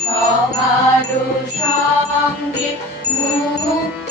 সবার সঙ্গে মুক্ত